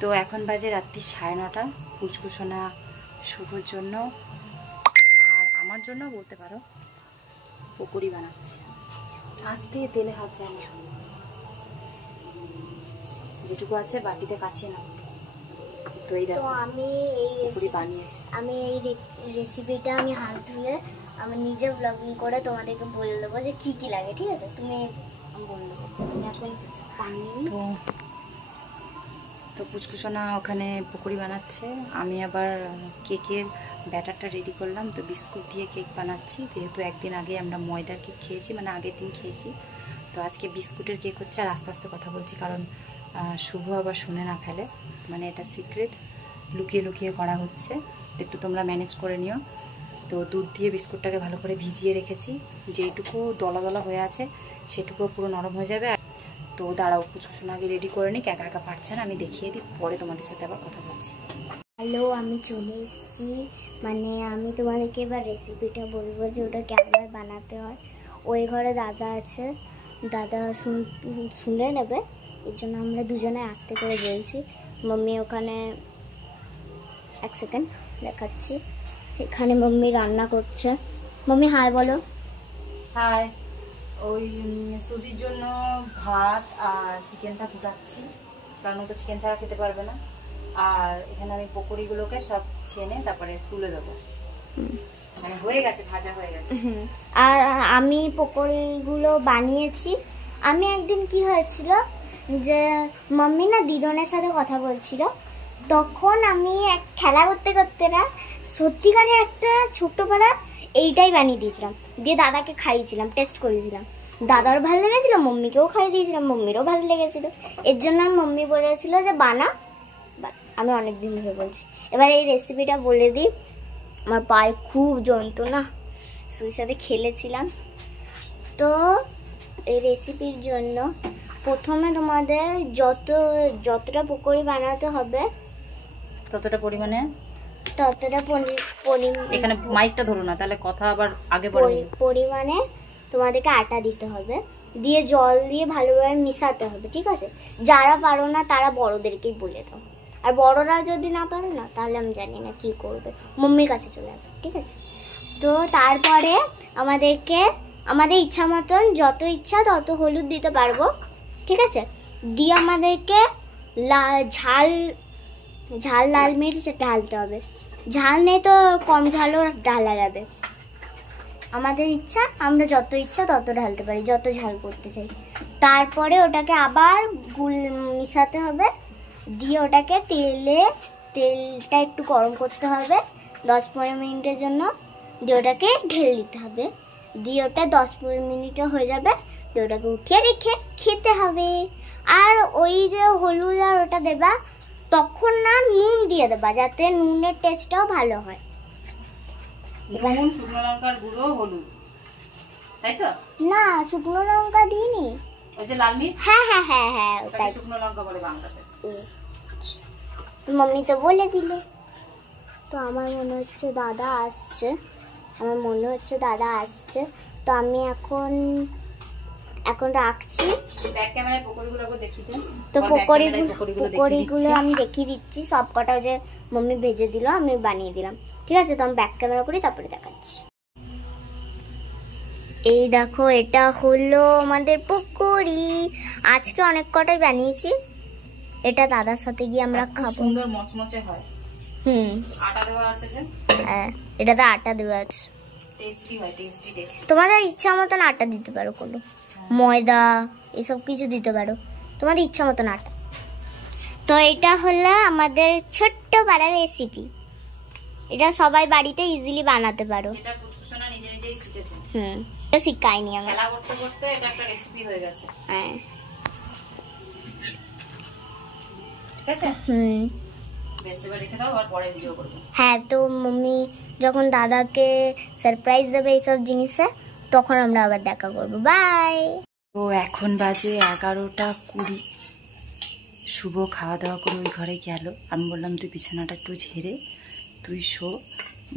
তো এখন বাজে রাত্রি 9:30। পুচকুসোনা শুভর জন্য আর আমার জন্য বলতে পারো পকোড়ি বানাচ্ছে। আস্তে তেলে হাত যায় না, যেটুকু আছে বাটিতে কাছে না। তো এই দেখো আমি এই পকোড়ি বানিয়েছি। আমি এই রেসিপিটা আমি হাত ধুয়ে আমি নিজে ব্লগিং করে তোমাদেরকে বলে দেবো যে কি কি লাগে, ঠিক আছে? তুমি বলে দেবো। আমি এখন বানিয়ে তো পুচকুসোনা ওখানে পকোড়ি বানাচ্ছে, আমি আবার কেকের ব্যাটারটা রেডি করলাম। তো বিস্কুট দিয়ে কেক বানাচ্ছি, যেহেতু একদিন আগে আমরা ময়দার কেক খেয়েছি, মানে আগের দিন খেয়েছি। তো আজকে বিস্কুটের কেক হচ্ছে। আর আস্তে আস্তে কথা বলছি কারণ শুভ আবার শুনে না ফেলে, মানে এটা সিক্রেট, লুকিয়ে লুকিয়ে করা হচ্ছে। তো একটু তোমরা ম্যানেজ করে নিও। তো দুধ দিয়ে বিস্কুটটাকে ভালো করে ভিজিয়ে রেখেছি, যেটুকু দলা দলা হয়ে আছে সেটুকু পুরো নরম হয়ে যাবে। তো দাঁড়াও, পুচকুসোনা আগে রেডি করে নিই, একা একা পারছে না, আমি দেখিয়ে দিই, পরে তোমাদের সাথে আবার কথা বলছি। হ্যালো, আমি চলে এসেছি। মানে আমি তোমাদেরকে এবার রেসিপিটা বলবো যে ওটা কেমন বানাতে হয়। ওই ঘরে দাদা আছে, দাদা শুনে নেবে, এর জন্য আমরা দুজনে আস্তে করে বলছি। মাম্মি ওখানে, এক সেকেন্ড দেখাচ্ছি, এখানে মাম্মি রান্না করছে। মাম্মি হাই বলো। হাই। ওই সুজির জন্য ভাত আর চিকেনটা ফুটাচ্ছি, কারণ ও তো চিকেন ছাড়া খেতে পারবে না। আর এখানে আমি পকোড়িগুলোকে সব ছেনে তারপরে তুলে দেবো, মানে হয়ে গেছে, ভাজা হয়ে গেছে। আর আমি পকোড়িগুলো বানিয়েছি। আমি একদিন কি হয়েছিল যে মাম্মি না দিদনের সাথে কথা বলছিল, তখন আমি খেলা করতে করতে না সত্যিকারে একটা ছোট্ট পাড়া এইটাই বানিয়ে দিয়েছিলাম, দিয়ে দাদাকে খাইয়েছিলাম, টেস্ট করেছিলাম। দাদারও ভালো লেগেছিল, মম্মিকেও খাইয়ে দিয়েছিলাম, মম্মিরও ভালো লেগেছিল। এর জন্য মম্মি বলেছিল যে বানা। আমি অনেকদিন ধরে বলছি। এবার এই রেসিপিটা বলে দিই। আমার পায়ে খুব যন্ত্রণা, সুইর সাথে খেলেছিলাম। তো এই রেসিপির জন্য প্রথমে তোমাদের যতটা পকোড়ি বানাতে হবে ততটা পরিমাণে, এখানে মাইকটা ধরো না, তাহলে কথা আবার আগে পরিমাণে তোমাদেরকে আটা দিতে হবে, দিয়ে জল দিয়ে ভালোভাবে মিশাতে হবে, ঠিক আছে? যারা পারো না তারা বড়দেরকেই বলে দাও, আর বড়রা যদি না পারো না তাহলে আমি জানি না কি করবে, মম্মির কাছে চলে আসবে, ঠিক আছে? তো তারপরে আমাদের ইচ্ছা মতন যত ইচ্ছা তত হলুদ দিতে পারবো, ঠিক আছে? দিয়ে আমাদেরকে ঝাল লাল মির্চ ঢালতে হবে। ঝাল নেই তো কম ঝালও ঢালা যাবে, আমাদের ইচ্ছা, আমরা যত ইচ্ছা তত ঢালতে পারি, যত ঝাল করতে চাই। তারপরে ওটাকে আবার মিশাতে হবে, দিয়ে ওটাকে তেলটা একটু গরম করতে হবে 10-15 মিনিটের জন্য, দিয়ে ওটাকে ঢেলে দিতে হবে, দিয়ে ওটা 10-15 মিনিটে হয়ে যাবে, দিয়ে ওটাকে উঠিয়ে রেখে খেতে হবে। আর ওই যে হলুদ আর ওটা দেবা, তখন না নুন দিয়ে দেবা, যাতে নুনের টেস্টটাও ভালো হয়। নুন, শুকনো লঙ্কার গুঁড়ো, হলুদ, তাই তো? না, শুকনো লঙ্কা দিইনি, ওই যে লাল মির্চ। হ্যাঁ হ্যাঁ হ্যাঁ হ্যাঁ, ওটাই শুকনো লঙ্কা বলে বাংলাতে। মাম্মি তো বলে দিল। তো আমার মনে হচ্ছে দাদা আসছে, তো আমি এখন রাখছি। ব্যাক ক্যামেরায় পকোড়িগুলো দেখিয়ে দেন। তো পকোড়িগুলো আমি দেখিয়ে দিচ্ছি, সব কটা যে মাম্মি ভেজে দিল আমি বানিয়ে দিলাম, ঠিক আছে? তো আমি ব্যাক ক্যামেরা করি, তারপরে দেখাচ্ছি। এই দেখো, এটা হলো আমাদের পকোড়ি। আজকে অনেক কটাই বানিয়েছি। এটা দাদার সাথে গিয়ে আমরা খাবো। সুন্দর মচমচে হয়। আটা দেওয়া আছে যে, হ্যাঁ, এটাতে আটা দেওয়া আছে, টেস্টি হয়, টেস্টি। তোমাদের ইচ্ছা মতন আটা দিতে পারো, কোনো ময়দা এসব কিছু দিতে পারো, তোমাদের ইচ্ছা মতন আটা। তো এটা হলো আমাদের ছোট্ট পাড়ার রেসিপি। এটা সবাই বাড়িতে ইজিলি বানাতে পারো। যেটা পুচকুসোনা নিজে নিজেই শিখেছে। এটা শিখাইনি আমি, খেলা করতে করতে এটা একটা রেসিপি হয়ে গেছে। হ্যাঁ, ঠিক আছে। বেশিবার রেখে দাও, আর পরে ভিডিও করব। হ্যাঁ, তো মাম্মি যখন দাদাকে সারপ্রাইজ দেবে এইসব জিনিসে, তখন আমরা আবার দেখা করব। বাই। তো এখন বাজে 11:20। শুভ খাওয়া দাওয়া করে ওই ঘরে গেল। আমি বললাম তুই বিছানাটা একটু ঝেড়ে তুই শো,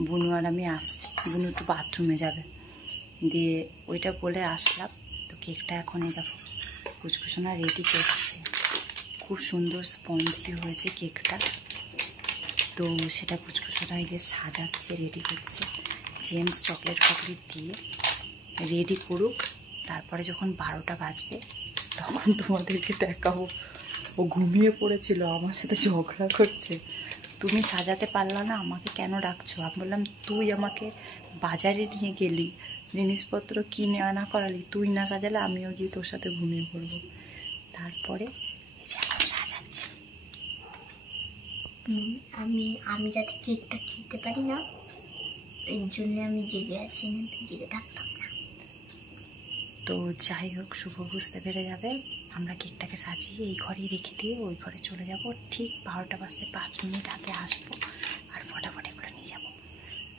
বুনু আর আমি আসছি। বুনু তো বাথরুমে যাবে, দিয়ে ওইটা বলে আসলাম। তো কেকটা এখন এই দেখো পুচকুসোনা রেডি করছে, খুব সুন্দর স্পঞ্জি হয়েছে কেকটা। তো সেটা পুচকুচোরা এই যে সাজাচ্ছে, রেডি করছে। জেমস চকলেট ফকলেট দিয়ে রেডি করুক, তারপরে যখন 12টা বাজবে তখন তোমাদেরকে দেখাবো। ও ঘুমিয়ে পড়েছিল, আমার সাথে ঝগড়া করছে, তুমি সাজাতে পারলা না, আমাকে কেন ডাকছো? আমি বললাম তুই আমাকে বাজারে নিয়ে গেলি, জিনিসপত্র কিনে আনা করালি, তুই না সাজালে আমিও গিয়ে তোর সাথে ঘুমিয়ে পড়বো। তারপরে এই যে এখন সাজাচ্ছি। আমি যাতে কেকটা খেতে পারি না, এর জন্য আমি জেগে আছি, না জেগে থাকতাম না। তো যাই হোক, শুভ বুঝতে পেরে যাবে। আমরা কেকটাকে সাজিয়ে এই ঘরেই রেখে দিয়ে ওই ঘরে চলে যাব। ঠিক 12টা বাজতে 5 মিনিট আগে আসবো আর ফটাফট এগুলো নিয়ে যাবো।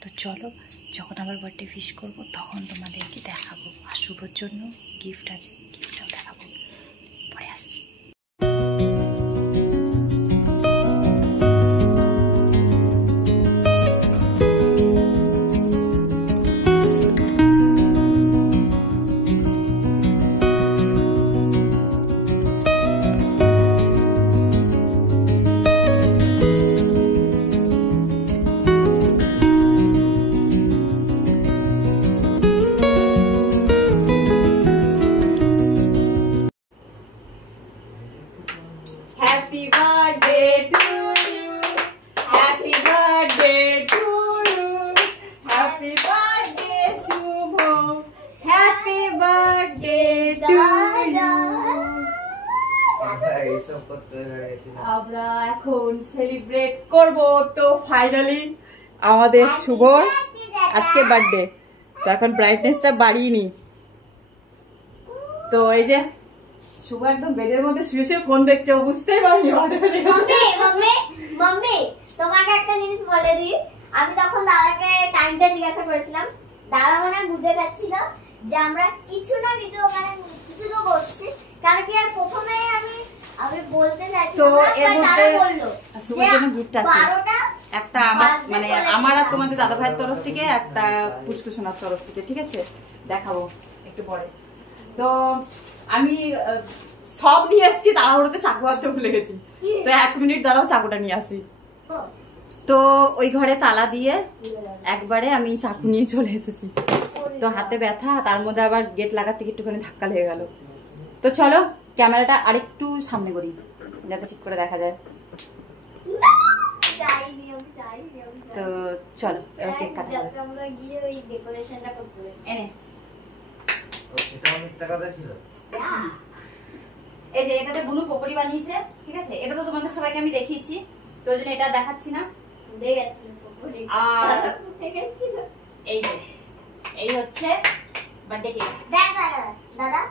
তো চলো, যখন আবার বার্থডে উইশ করবো তখন তোমাদেরকে দেখাবো। আর শুভর জন্য গিফট আছে, গিফটটাও দেখাবো, পরে আসছি। Happy birthday to you. Happy birthday to you. Happy birthday Shubho. Happy birthday to you. আমরা এখন সেলিব্রেট করব। তো ফাইনালি আমাদের শুভর আজকে বার্থডে। তো এখন ব্রাইটনেসটা বাড়িয়ে নি। তো এই যে শুভ একদম বেডের মধ্যে শুয়ে শুয়ে ফোন দেখছে, ও বুঝতেই পারিনি। মাম্মি তোমাকে একটা জিনিস বলে দিই, আমি তখন দাদাকে টাইমটা জিজ্ঞাসা করেছিলাম, দাদা মনে বুঝে যাচ্ছিল যে আমরা কিছু না কিছু ওখানে কিছু তো করছি, কারণ কি আর প্রথমে আমি বলতে চাইছি তো এর মধ্যে বললো শুভর জন্য গিফট আছে একটা, আমার মানে আমার আর তোমাদের দাদা ভাইয়ের তরফ থেকে, একটা পুচকুসোনার তরফ থেকে, ঠিক আছে? দেখাবো একটু পরে। তো আমি সব নিয়ে এসেছি, তাড়াহুড়োতে চাকু হাতে ভুলে গেছি। তো 1 মিনিট দাঁড়াও, চাকুটা নিয়ে আসি। তো ওই ঘরে তালা দিয়ে একবারে আমি চাকু নিয়ে চলে এসেছি। তো হাতে ব্যথা, তার মধ্যে আবার গেট লাগার থেকে একটুখানি ধাক্কা লেগে গেল। তো চলো ক্যামেরাটা আরেকটু সামনে করি যাতে ঠিক করে দেখা যায়। তো চলো এবার কেক কাটা হবে। আমরা গিয়ে ওই ডেকোরেশনটা করতে হবে। এনে সেটা মিথ্যা কথা ছিল। এই যে এটাতে বুনু পকোড়ি বানিয়েছে, ঠিক আছে? এটা তো তোমাদের সবাইকে আমি দেখিয়েছি, তো ওই জন্য এটা দেখাচ্ছি না। আর এই যে এই হচ্ছে বার্থডে কেক। দাদা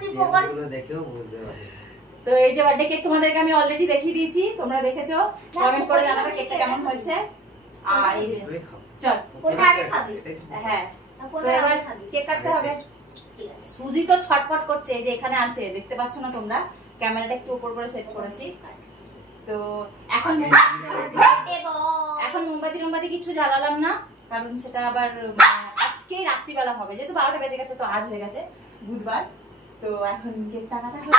তুই পকোড়ি দেখেও বুঝতে পারি। তো এই যে বার্থডে কেক তোমাদেরকে আমি অলরেডি দেখিয়ে দিয়েছি, তোমরা দেখেছো, কমেন্ট করে জানাবে কেকটা কেমন হয়েছে। আর এই যে চল কোনটা আগে খাবি? হ্যাঁ, তো এবার কেক কাটতে হবে। সুজি তো ছটপট করছে, এই যে এখানে আছে, দেখতে পাচ্ছ না তোমরা? ক্যামেরাটা একটু উপর করে সেট করেছি। তো এখন মোমবাতি কিছু জ্বালালাম না, কারণ সেটা আবার আজকে রাত্রিবেলা হবে, যেহেতু 12টা বেজে গেছে, তো আজ হয়ে গেছে বুধবার। তো এখন কেকটা কাটা হবে।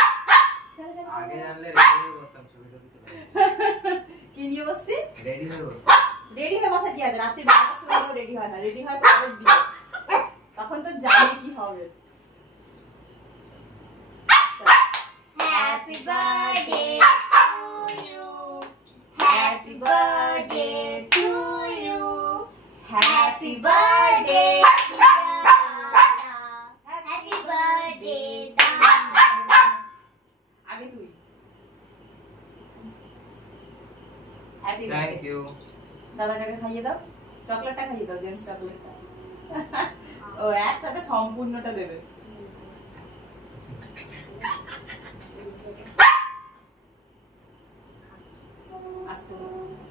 আগে জানলে রেডি হয়ে বসতাম, ছবি টবি তুলে। কি নিয়ে বসতি? রেডি হয়ে বসতাম। রেডি হয়ে বসা কি আছে? রাত্রি 12টার সময় রেডি হয় না, রেডি হয় পরের দিন, তখন তো জানি কি হবে। Happy birthday to you. Happy birthday to you. Happy birthday to Dada. Happy birthday Dada. আগে তুই হ্যাপি থ্যাংক ইউ। দাদাকে খাইয়ে দাও, চকলেটটা খাইয়ে দাও, জেমস চকলেটটা। ও একসাথে সম্পূর্ণটা দেবে।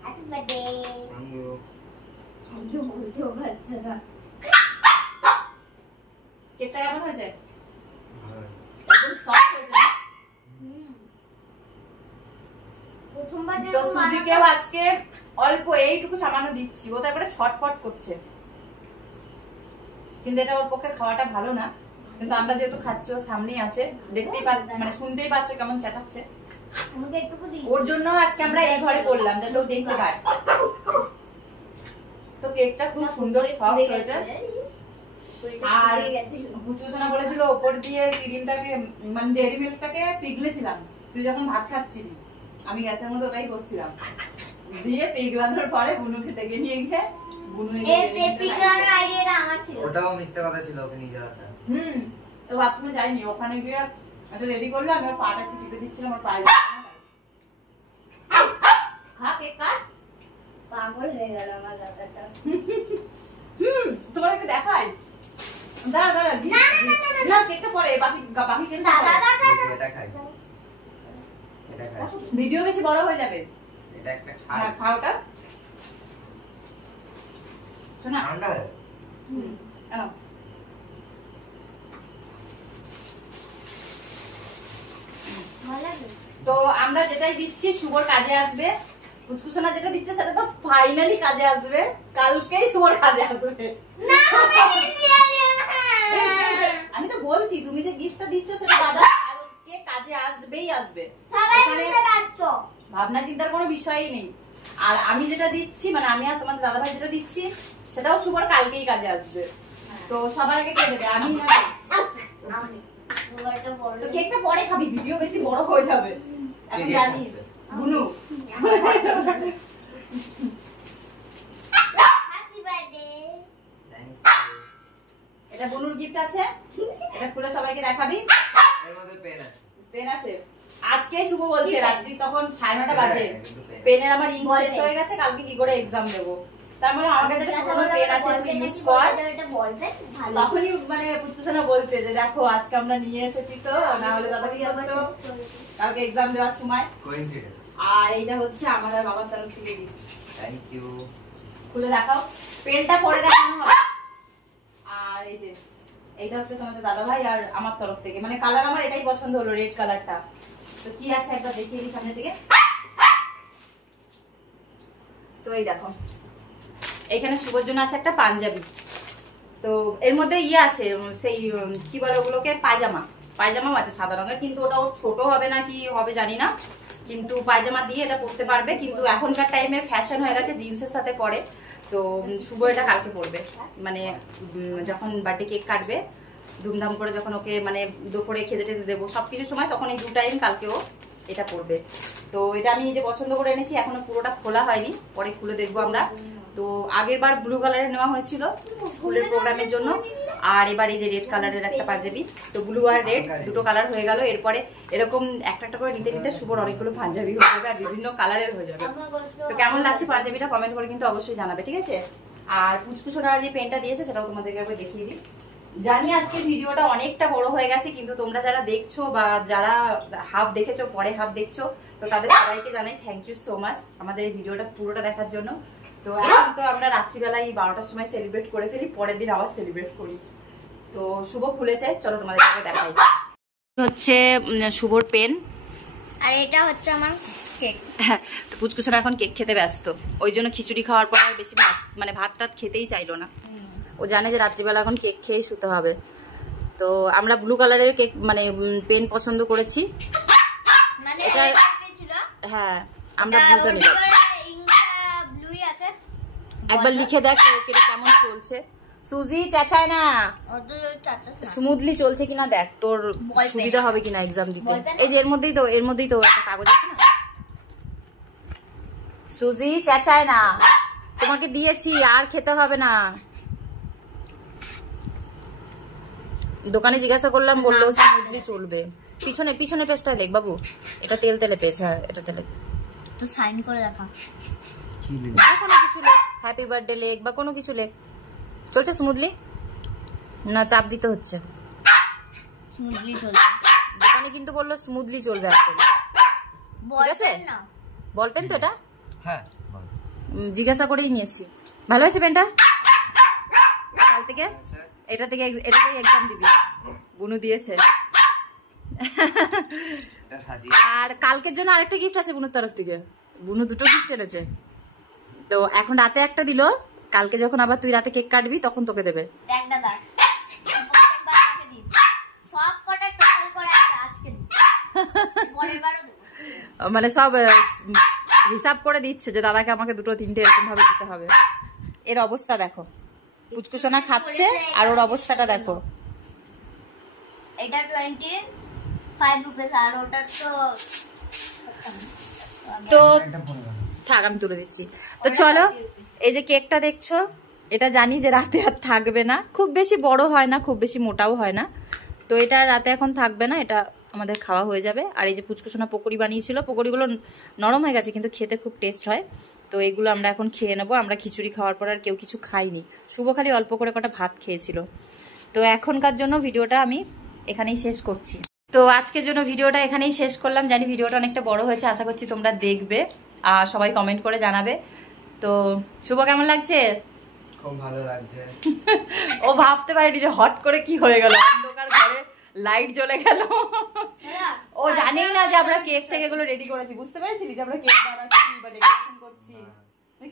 Happy birthday. Thank you. কেকটা কেমন হয়েছে? ভালো। একদম সফট হয়েছে না? প্রথমবার তো সুজিকেও আজকে অল্প এইটুকু সামান্য দিচ্ছি, ও তারপরে ছটফট করছে, কিন্তু এটা ওর পক্ষে খাওয়াটা ভালো না। কিন্তু আমরা যেহেতু খাচ্ছি, ও সামনেই আছে, দেখতেই পাচ্ছ, মানে শুনতেই পাচ্ছ কেমন চেঁচাচ্ছে। আমাকে একটুকু দিই। ওর জন্য আজকে আমরা এই ঘরে করলাম যাতে ও দেখতে পায়। তো কেকটা খুব সুন্দর সফট হয়েছে। আর বুচুসোনা বলেছিল ওপর দিয়ে ক্রিমটাকে মানে ডেয়ারি মিল্কটাকে পিঘলেছিলাম। তুই যখন ভাত খাচ্ছিলি আমি গ্যাসের মধ্যে ওটাই করছিলাম, দিয়ে পিঘলানোর পরে বুনুকে ডেকে নিয়ে গিয়ে বুনু পিঘলানোর আইডিয়াটা আমার ছিল। ওটাও মিথ্যা কথা ছিল ওকে নিয়ে যাওয়াটা। তো বাথরুমে যাইনি, ওখানে গিয়ে একটা রেডি করলো, আমি ওর পাটা একটু টিপে দিচ্ছিলাম, ওর পায়ে খা কেক কাট। পাগল হয়ে গেল আমার দাদাটা। তোমাদেরকে দেখাই, দাঁড়া দাঁড়া না কেকটা পরে বাকি কেকটা এটা খাই, এটা খাই। ভিডিও বেশি বড় হয়ে যাবে। এটা একটা খাই। হ্যাঁ খাও ওটা। শোনা ঠান্ডা হয়ে নাও। তো আমরা যেটাই দিচ্ছি শুভর কাজে আসবে। কুচকুচনা যেটা দিচ্ছে সেটা তো ফাইনালি কাজে আসবে, কালকেই শুভর কাজে আসবে। আমি তো বলছি তুমি যে গিফটটা দিচ্ছ সেটা দাদা কালকে কাজে আসবেই আসবে, ভাবনা চিন্তার কোনো বিষয়ই নেই। আর আমি যেটা দিচ্ছি মানে আমি আর তোমাদের দাদা ভাই যেটা দিচ্ছি সেটাও শুভর কালকেই কাজে আসবে। তো সবার আগে কে দেবে? আমি না তো কেকটা পরে খাবি, ভিডিও বেশি বড় হয়ে যাবে এখন জানিস। বুনু এটা বুনুর গিফট আছে, এটা খুলে সবাইকে দেখাবি। এর মধ্যে পেন আছে, পেন আছে। আজকে শুভ বলছে রাত্রি তখন 9:30 বাজে পেনের আমার ইঙ্ক শেষ হয়ে গেছে, কালকে কি করে এক্সাম দেবো। তার মানে আমার কাছে একটা পুরনো পেন আছে, তুই ইউজ কর। তখনই মানে পুচকুচনা বলছে যে দেখো আজকে আমরা নিয়ে এসেছি, তো না হলে দাদা কি করতো কালকে এক্সাম দেওয়ার সময়। কোইন্সিডেন্স। আর এইটা হচ্ছে আমার আর বাবার তরফ থেকে গিফট। Thank you. খুলে দেখাও, পেনটা পরে দেখানো হবে। আর এই যে এইটা হচ্ছে তোমাদের দাদা ভাই আর আমার তরফ থেকে, মানে কালার আমার এটাই পছন্দ হলো, রেড কালারটা। তো কি আছে একবার দেখিয়ে দিই সামনে থেকে। তো এই দেখো এইখানে শুভর জন্য আছে একটা পাঞ্জাবি, তো এর মধ্যে ইয়ে আছে সেই কি বলে ওগুলোকে পায়জামাও আছে সাদা রঙের, কিন্তু ওটা ওর ছোট হবে না কি হবে জানি না, কিন্তু পায়জামা দিয়ে এটা পরতে পারবে। কিন্তু এখনকার টাইমের ফ্যাশন হয়ে গেছে জিন্সের সাথে পরে, তো শুভ এটা কালকে পরবে, মানে যখন বার্থডে কেক কাটবে ধুমধাম করে, যখন ওকে মানে দুপুরে খেতে টেতে দেবো সবকিছুর সময়, তখন এই 2 টাইম কালকেও এটা পরবে। তো এটা আমি যে পছন্দ করে এনেছি, এখনো পুরোটা খোলা হয়নি, পরে খুলে দেখবো আমরা। তো আগের বার ব্লু কালারের নেওয়া হয়েছিল স্কুলের প্রোগ্রামের জন্য, আর এবার এই যে রেড কালারের একটা পাঞ্জাবি। তো ব্লু আর রেড দুটো কালার হয়ে গেল, এরপরে এরকম একটা একটা করে নিতে নিতে শুভর অনেকগুলো পাঞ্জাবি হয়ে যাবে আর বিভিন্ন কালারের হয়ে যাবে। তো কেমন লাগছে পাঞ্জাবিটা কমেন্ট করে কিন্তু অবশ্যই জানাবে, ঠিক আছে? আর পুচকুচোরা যে পেনটা দিয়েছে সেটাও তোমাদেরকে একবার দেখিয়ে দিই। জানি আজকে ভিডিওটা অনেকটা বড় হয়ে গেছে, কিন্তু তোমরা যারা দেখছো বা যারা হাফ দেখেছো পরে হাফ দেখছো, তো তাদের সবাইকে জানাই থ্যাংক ইউ সো মাচ আমাদের এই ভিডিওটা পুরোটা দেখার জন্য। তো এখন তো আমরা রাত্রিবেলায় 12টার সময় সেলিব্রেট করে ফেলি, পরের দিন আবার সেলিব্রেট করি। তো শুভ খুলেছে, চলো তোমাদেরকে দেখাই। হচ্ছে শুভর পেন, আর এটা হচ্ছে আমার কেক। তো পুচকুচোরা এখন কেক খেতে ব্যস্ত, ওই জন্য খিচুড়ি খাওয়ার পর আর বেশি ভাত টাত খেতেই চাইলো না। ও জানে যে রাত্রিবেলা এখন কেক খেয়েই শুতে হবে। তো আমরা ব্লু কালারের কেক মানে পেন পছন্দ করেছি, মানে এটা হ্যাঁ আমরা ব্লুটা নিলাম। ব্লুই আছে, একবার লিখে দেখ কেকটা কেমন চলছে। সুজি চেঁচায় না, স্মুথলি চলছে কিনা দেখ, তোর সুবিধা হবে কিনা এক্সাম দিতে। এই যে এর মধ্যেই তো একটা কাগজ আছে না। সুজি চেঁচায় না, তোমাকে দিয়েছি আর খেতে হবে না। দোকানে জিজ্ঞাসা করলাম, বললো স্মুথলি চলবে। পিছনে পেজটা লেখ বাবু, এটা তেলে পেজ। হ্যাঁ এটা তেলে তো সাইন করে দেখা, কোনো কিছু লেখ, হ্যাপি বার্থডে লেখ বা কোনো কিছু লেখ। চলছে স্মুথলি না চাপ দিতে হচ্ছে? স্মুথলি চলছে। দোকানে কিন্তু বললো স্মুথলি চলবে একদম। ঠিক আছে, বল পেন তো এটা? হ্যাঁ জিজ্ঞাসা করেই নিয়েছি। ভালো আছে পেনটা? কাল থেকে এটাতেই এক্সাম দিবি, বুনু দিয়েছে। আর কালকের জন্য আরেকটা গিফট আছে বুনুর তরফ থেকে, বুনু 2টো গিফট এনেছে। তো এখন রাতে একটা দিল, কালকে যখন আবার তুই রাতে কেক কাটবি তখন তোকে দেবে। দেখ দাদা, প্রত্যেকবার আমাকে দিস, সব কটা টোটাল করে আজকে দিস, পরের বারও দেব। মানে সব হিসাব করে দিচ্ছে যে দাদাকে আমাকে 2 3টে এরকম ভাবে দিতে হবে। এর অবস্থা দেখো, পুচকুসোনা খাচ্ছে আর ওর অবস্থাটা দেখো। এটা 25 রুপিস আর ওটা তো থাক আমি তুলে দিচ্ছি। তো চলো, এই যে কেকটা দেখছো, এটা জানি যে রাতে আর থাকবে না, খুব বেশি বড় হয় না, খুব বেশি মোটাও হয় না, তো এটা রাতে এখন থাকবে না, এটা আমাদের খাওয়া হয়ে যাবে। আর এই যে পুচকুসোনা পকোড়ি বানিয়েছিল, পকোড়িগুলো নরম হয়ে গেছে কিন্তু খেতে খুব টেস্ট হয়। তো এগুলো আমরা এখন খেয়ে নেবো। আমরা খিচুড়ি খাওয়ার পর আর কেউ কিছু খাইনি, শুভ খালি অল্প করে কটা ভাত খেয়েছিল। তো এখনকার জন্য ভিডিওটা আমি এখানেই শেষ করছি। তো আজকের জন্য ভিডিওটা এখানেই শেষ করলাম। জানি ভিডিওটা অনেকটা বড় হয়েছে, আশা করছি তোমরা দেখবে আর সবাই কমেন্ট করে জানাবে। তো শুভ কেমন লাগছে? খুব ভালো লাগছে। ও ভাবতে পারেনি যে হট করে কি হয়ে গেল, অন্ধকার ঘরে লাইট জ্বলে গেল। ও জানেই না যে আমরা কেক টেক এগুলো রেডি করেছি। বুঝতে পেরেছিলি যে আমরা কেক বানাচ্ছি বা ডেকোরেশন করছি,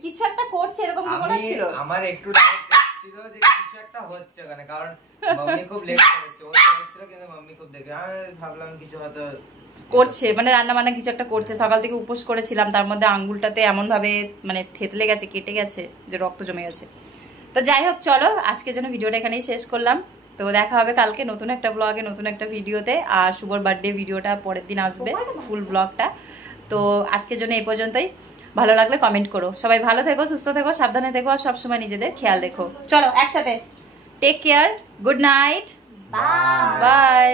কিছু একটা করছে এরকম কি মনে হচ্ছিল? আমার একটু ডাউট ছিল যে কিছু একটা হচ্ছে ওখানে, কারণ মাম্মি খুব লেট করেছে। ও তো এসেছিল কিন্তু মাম্মি খুব দেখে, আমি ভাবলাম কিছু হয়তো করছে, মানে রান্না বান্না কিছু একটা করছে। সকাল থেকে উপোস করেছিলাম, তার মধ্যে আঙ্গুলটাতে এমন ভাবে মানে থেতলে গেছে, কেটে গেছে যে রক্ত জমে গেছে। তো যাই হোক, চলো আজকের জন্য ভিডিওটা এখানেই শেষ করলাম। তো দেখা হবে কালকে নতুন একটা ব্লগে, নতুন একটা ভিডিওতে। আর শুভর বার্থডে ভিডিওটা পরের দিন আসবে, ফুল ব্লগটা। তো আজকের জন্য এই পর্যন্তই। ভালো লাগলে কমেন্ট করো। সবাই ভালো থেকো, সুস্থ থেকো, সাবধানে থেকো আর সবসময় নিজেদের খেয়াল রেখো। চলো একসাথে take care, good night, by.